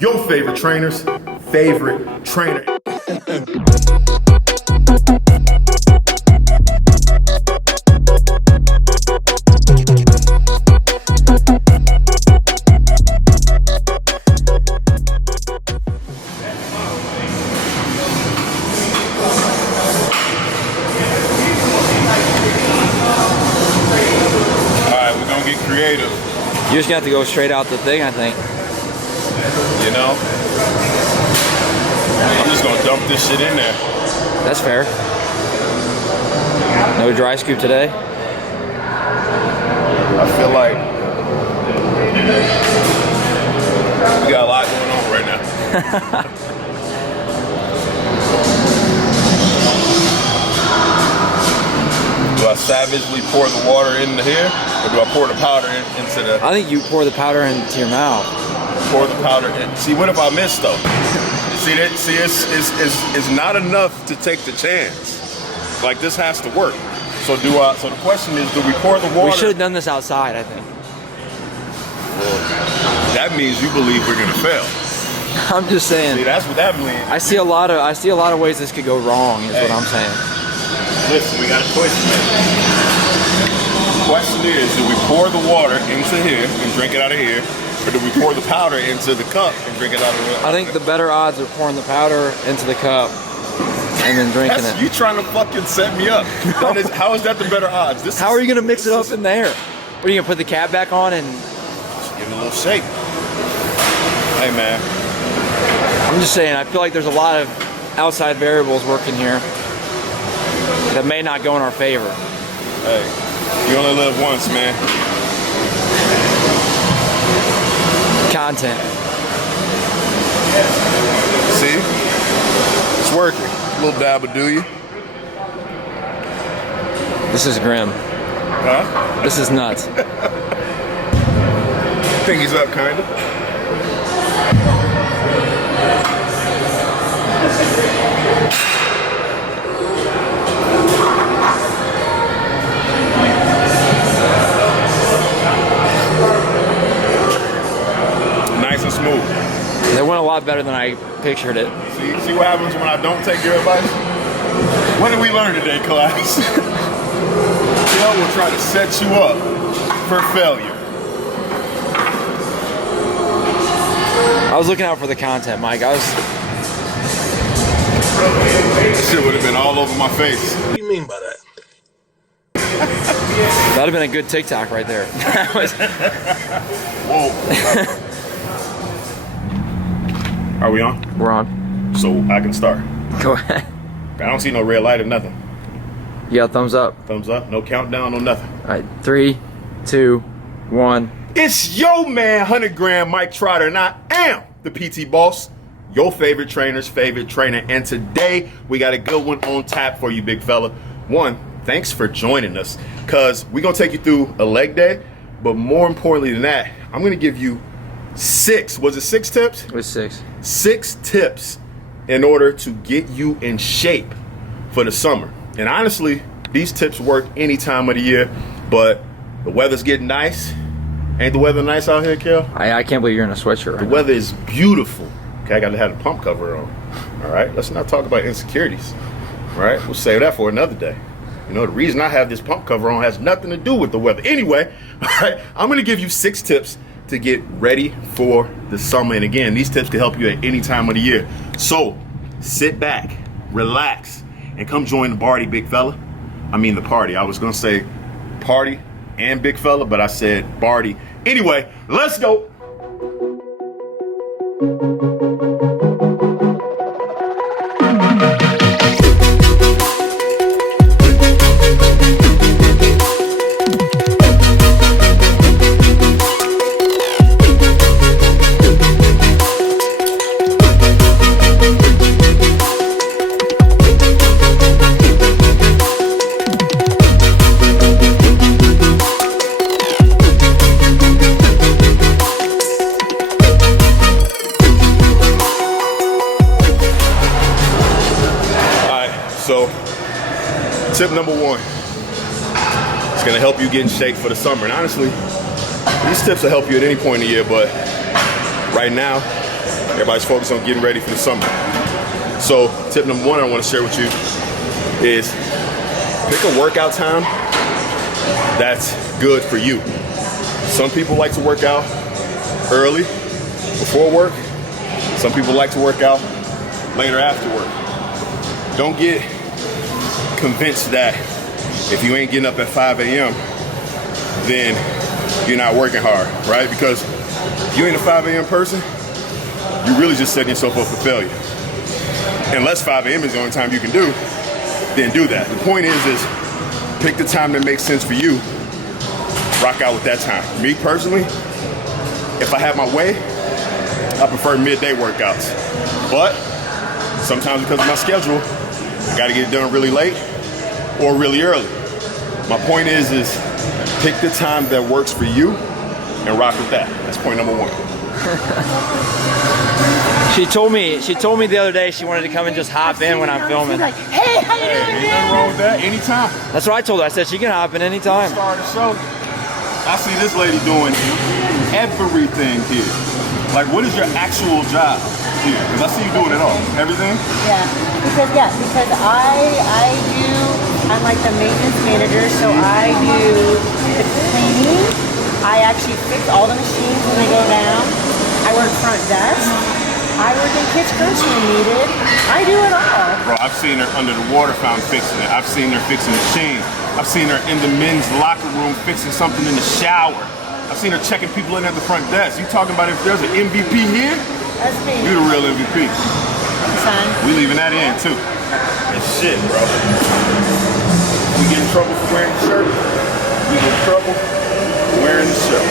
Your favorite trainer's favorite trainer. Alright, we're gonna get creative. You just got to go straight out the thing, I think. You know? I'm just gonna dump this shit in there. That's fair. No dry scoop today? I feel like we got a lot going on right now. Do I savagely pour the water into here, or do I pour the powder into the... I think you pour the powder into your mouth. Pour the powder in. See, what if I miss though? See, it's not enough to take the chance. Like, this has to work. So so the question is, do we pour the water? We should have done this outside, I think. Well, that means you believe we're gonna fail. I'm just saying. See, that's what that means. I see a lot of ways this could go wrong, is what I'm saying. Listen, we got a choice to make. The question is, do we pour the water into here and drink it out of here? Or do we pour the powder into the cup and drink it out of the... I think the better odds are pouring the powder into the cup and then drinking it. You trying to fucking set me up. How is that the better odds? How are you going to mix it up in there? What, are you going to put the cap back on and... Just give it a little shake. Hey, man. I'm just saying, I feel like there's a lot of outside variables working here that may not go in our favor. Hey, you only live once, man. Content. See? It's working. A little dab will do you. This is grim. Huh? This is nuts. Think he's up, kind of. Nice and smooth. It went a lot better than I pictured it. See what happens when I don't take your advice? What did we learn today, class? Phil will try to set you up for failure. I was looking out for the content, Mike. This shit would have been all over my face. What do you mean by that? That'd have been a good TikTok right there. Whoa. Are we on? We're on. So I can start. Go ahead. I don't see no red light or nothing. You got thumbs up. Thumbs up. No countdown, no nothing. All right, 3, 2, 1. It's your man, 100 gram Mike Trotter, and I am the PT boss, your favorite trainer's favorite trainer. And today we got a good one on tap for you, big fella. One, thanks for joining us, because we're gonna take you through a leg day, but more importantly than that, I'm gonna give you 6 tips? It was 6. 6 tips in order to get you in shape for the summer. And honestly, these tips work any time of the year, but the weather's getting nice. Ain't the weather nice out here, Kel? I can't believe you're in a sweatshirt right The now. weather is beautiful. Okay, I gotta have the pump cover on. All right, let's not talk about insecurities. All right, we'll save that for another day. You know, the reason I have this pump cover on has nothing to do with the weather. Anyway, all right, I'm gonna give you 6 tips to get ready for the summer. And again, these tips can help you at any time of the year. So sit back, relax, and come join the party, big fella. I mean the party. I was gonna say party and big fella, but I said party. Anyway, let's go. So, tip number 1, it's gonna help you get in shape for the summer. And honestly, These tips will help you at any point in the year, but right now, everybody's focused on getting ready for the summer. So tip number one I want to share with you is pick a workout time that's good for you. Some people like to work out early, before work. Some people like to work out later after work. Don't get convinced that if you ain't getting up at 5 a.m., then you're not working hard, right? Because if you ain't a 5 a.m. person, you're really just setting yourself up for failure. Unless 5 a.m. is the only time you can do, then do that. The point is pick the time that makes sense for you. Rock out with that time. Me personally, if I have my way, I prefer midday workouts. But sometimes because of my schedule, I gotta get it done really late or really early. My point is pick the time that works for you and rock with that. That's point number one. She told me the other day she wanted to come and just hop in when I'm filming. Like, hey, how you doing? Ain't nothing wrong with that. Anytime. That's what I told her. I said she can hop in anytime. Start the show. I see this lady doing everything here. Like, what is your actual job here? Because I see you doing it all. Everything? Because I'm like the maintenance manager, so I do the cleaning. I actually fix all the machines when they go down. I work front desk. I work in kitchen when needed. I do it all. Bro, I've seen her under the water fountain fixing it. I've seen her fixing machines. I've seen her in the men's locker room fixing something in the shower. I've seen her checking people in at the front desk. You talking about if there's an MVP here? That's me. You the real MVP. Son. We leaving that in too. And shit, bro. We get in trouble for wearing the shirt. We get in trouble for wearing the shirt.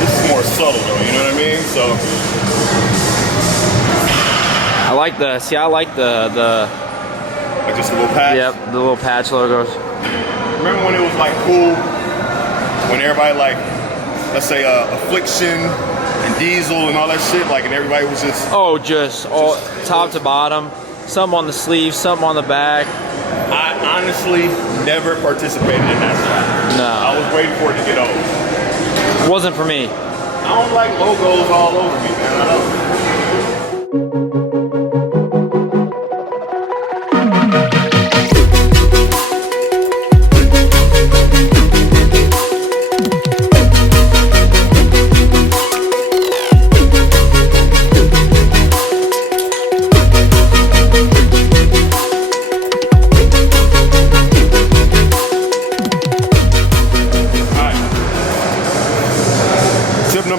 This is more subtle though, you know what I mean? So I like the like just a little patch. Yep, the little patch logos. Remember when it was like cool when everybody like, let's say Affliction and Diesel and all that shit, like, and everybody was just just all top to bottom, some on the sleeve, some on the back. I honestly never participated in that stuff. No, I was waiting for it to get old. it wasn't for me. I don't like logos all over me, man. I don't.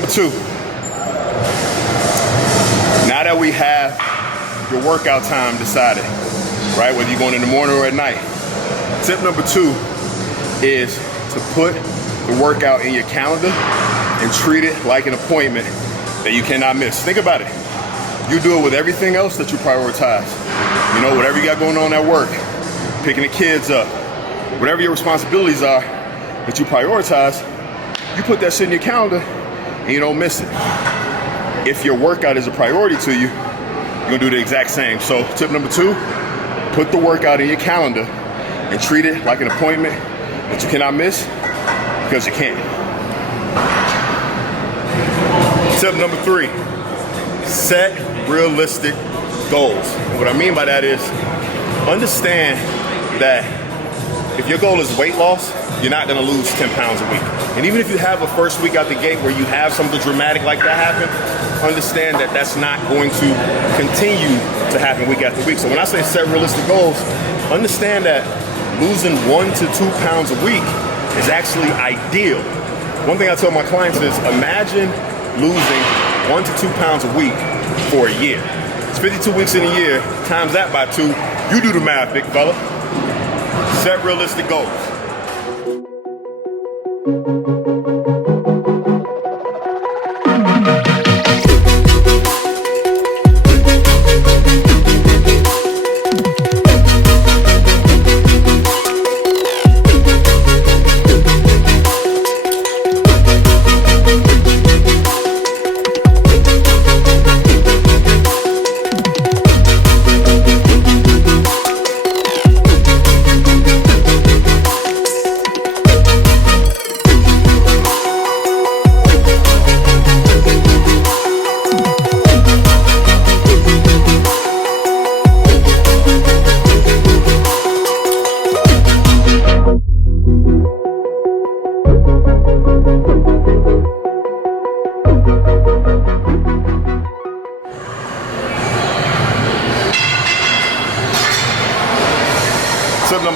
Two, now that we have your workout time decided, right, whether you're going in the morning or at night, tip number two is to put the workout in your calendar and treat it like an appointment that you cannot miss. Think about it. You do it with everything else that you prioritize. You know, whatever you got going on at work, picking the kids up, whatever your responsibilities are that you prioritize, you put that shit in your calendar and you don't miss it. If your workout is a priority to you, you're gonna do the exact same. So tip number two, put the workout in your calendar and treat it like an appointment that you cannot miss, because you can. Tip number three, set realistic goals. And what I mean by that is, understand that if your goal is weight loss, you're not gonna lose 10 pounds a week. And even if you have a first week out the gate where you have something dramatic like that happen, understand that that's not going to continue to happen week after week. So when I say set realistic goals, understand that losing 1 to 2 pounds a week is actually ideal. One thing I tell my clients is, imagine losing 1 to 2 pounds a week for a year. It's 52 weeks in a year, times that by 2. You do the math, big fella. Set realistic goals.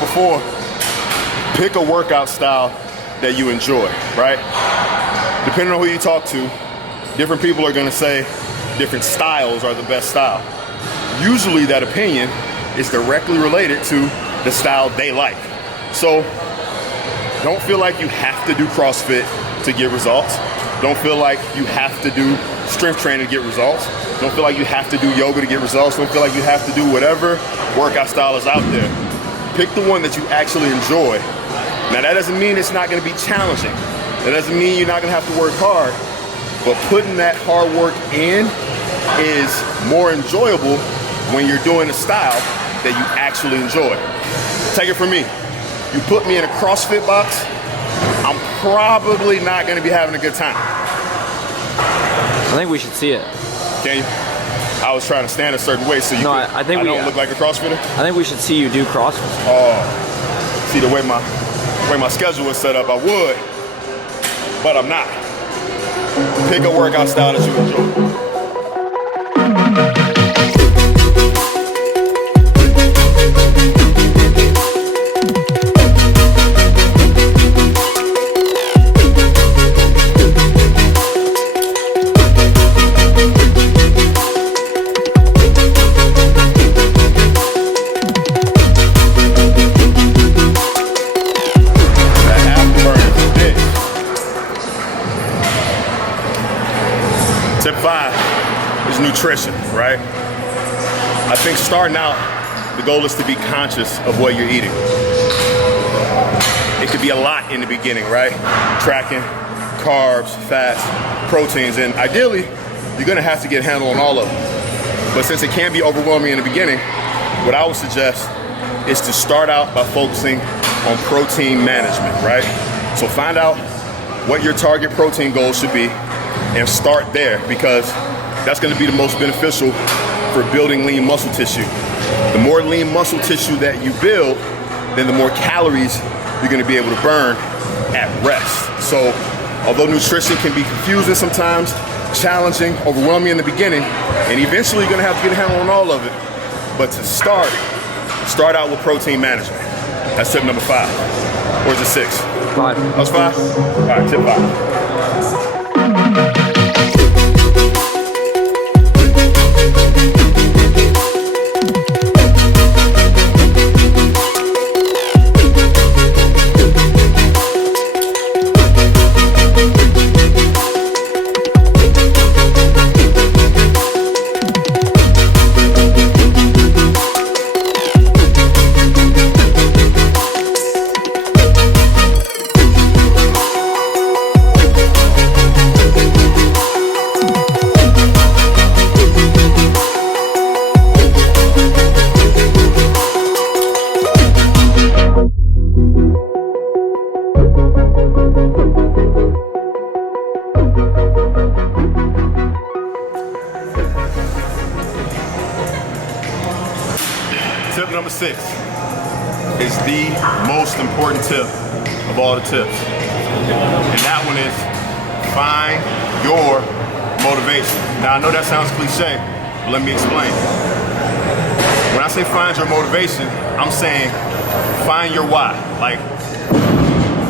number 4, pick a workout style that you enjoy, right? Depending on who you talk to, different people are gonna say different styles are the best style. Usually that opinion is directly related to the style they like. So don't feel like you have to do CrossFit to get results. Don't feel like you have to do strength training to get results. Don't feel like you have to do yoga to get results. Don't feel like you have to do whatever workout style is out there. Pick the one that you actually enjoy. Now that doesn't mean it's not gonna be challenging. That doesn't mean you're not gonna have to work hard, but putting that hard work in is more enjoyable when you're doing a style that you actually enjoy. Take it from me. You put me in a CrossFit box, I'm probably not gonna be having a good time. I think we should see it. Can you? I was trying to stand a certain way so you No, could, I think I we don't look like a CrossFitter. I think we should see you do CrossFit. Oh, see the way my schedule is set up, I would, but I'm not. Pick a workout style that you enjoy. Tip 5 is nutrition, right? I think starting out, the goal is to be conscious of what you're eating. It could be a lot in the beginning, right? Tracking carbs, fats, proteins, and ideally, you're gonna have to get a handle on all of them. But since it can be overwhelming in the beginning, what I would suggest is to start out by focusing on protein management, right? So find out what your target protein goal should be and start there, because that's going to be the most beneficial for building lean muscle tissue. The more lean muscle tissue that you build, then the more calories you're going to be able to burn at rest. So although nutrition can be confusing sometimes, challenging, overwhelming in the beginning, and eventually you're going to have to get a handle on all of it, but to start out with protein management. That's tip number 5. Or is it 6? 5. That was 5? All right, tip 5. Tip number 6 is the most important tip of all the tips. And that one is find your motivation. Now I know that sounds cliche, but let me explain. When I say find your motivation, I'm saying find your why. Like,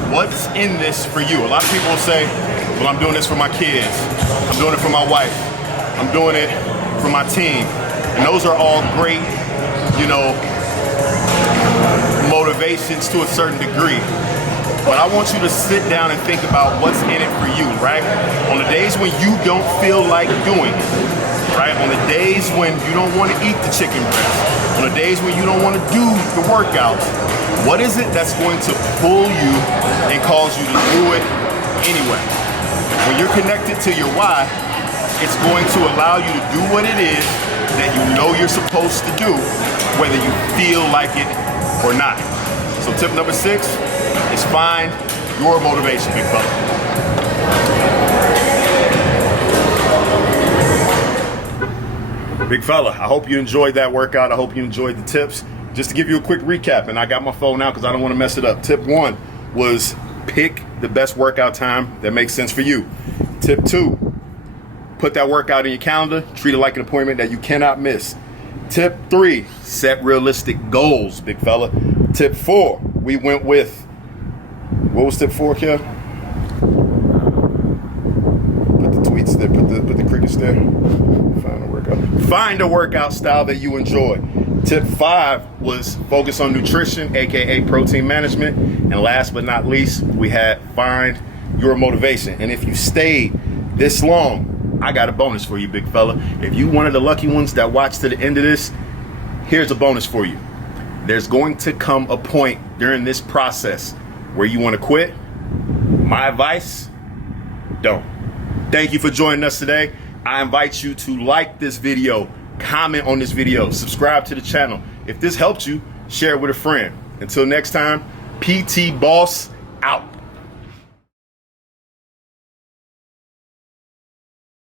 what's in this for you? A lot of people will say, well, I'm doing this for my kids. I'm doing it for my wife. I'm doing it for my team. And those are all great, motivations to a certain degree. But I want you to sit down and think about what's in it for you, right? On the days when you don't feel like doing it, right? On the days when you don't want to eat the chicken breast, on the days when you don't want to do the workouts, what is it that's going to pull you and cause you to do it anyway? When you're connected to your why, it's going to allow you to do what it is that you know you're supposed to do, whether you feel like it or not. So tip number 6 is find your motivation, big fella. Big fella, I hope you enjoyed that workout. I hope you enjoyed the tips. Just to give you a quick recap, and I got my phone out because I don't want to mess it up. Tip 1 was pick the best workout time that makes sense for you. Tip 2, put that workout in your calendar, treat it like an appointment that you cannot miss. Tip 3, set realistic goals, big fella. Tip 4, we went with, what was tip 4, Kel? Put the tweets there, put the crickets there. Find a workout style that you enjoy. Tip 5 was focus on nutrition, aka protein management. And last but not least, we had find your motivation. And if you stayed this long, I got a bonus for you, big fella. If you one of the lucky ones that watched to the end of this, here's a bonus for you. There's going to come a point during this process where you want to quit. My advice, don't. Thank you for joining us today. I invite you to like this video, comment on this video, subscribe to the channel. If this helped you, share it with a friend. Until next time, PT Boss out.